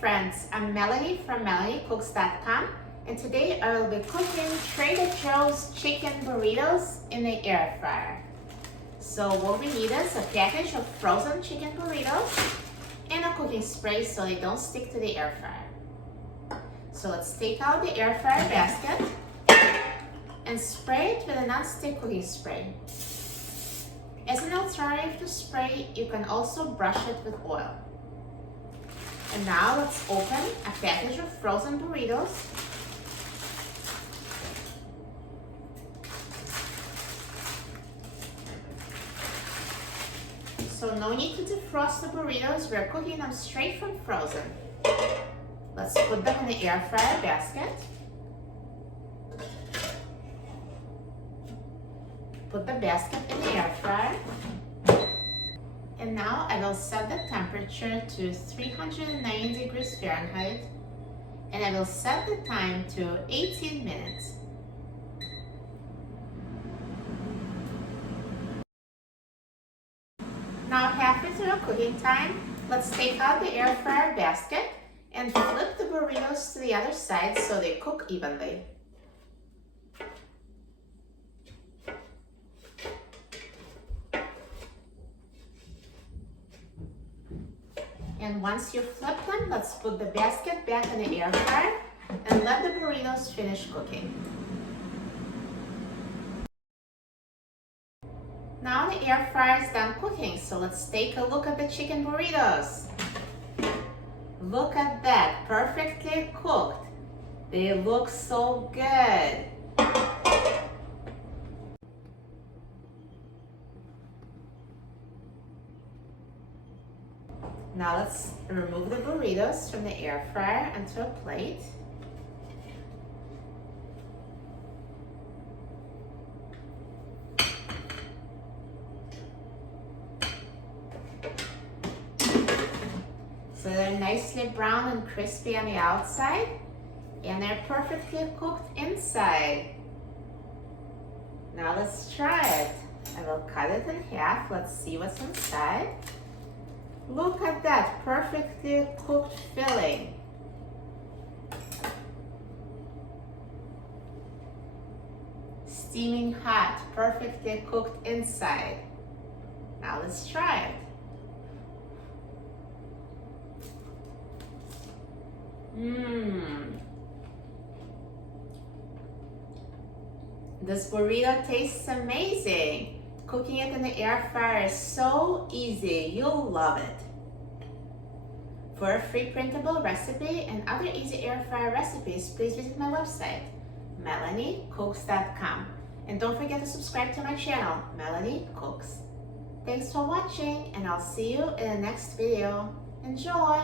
friends, I'm Melanie from MelanieCooks.com, and today I will be cooking Trader Joe's chicken burritos in the air fryer. So what we need is a package of frozen chicken burritos and a cooking spray so they don't stick to the air fryer. So let's take out the air fryer basket and spray it with a non-stick cooking spray. As an alternative to spray, you can also brush it with oil. And now let's open a package of frozen burritos. So no need to defrost the burritos, we're cooking them straight from frozen. Let's put them in the air fryer basket. Put the basket in the air fryer. And now I will set the temperature to 390 degrees Fahrenheit, and I will set the time to 18 minutes. Now halfway through the cooking time, let's take out the air fryer basket and flip the burritos to the other side so they cook evenly. And once you flip them, let's put the basket back in the air fryer and let the burritos finish cooking. Now the air fryer is done cooking, so let's take a look at the chicken burritos. Look at that, perfectly cooked. They look so good. Now let's remove the burritos from the air fryer onto a plate. So they're nicely brown and crispy on the outside, and they're perfectly cooked inside. Now let's try it. I will cut it in half. Let's see what's inside. Look at that, perfectly cooked filling. Steaming hot, perfectly cooked inside. Now let's try it. This burrito tastes amazing. Cooking it in the air fryer is so easy, you'll love it. For a free printable recipe and other easy air fryer recipes, please visit my website, MelanieCooks.com. And don't forget to subscribe to my channel, Melanie Cooks. Thanks for watching, and I'll see you in the next video. Enjoy!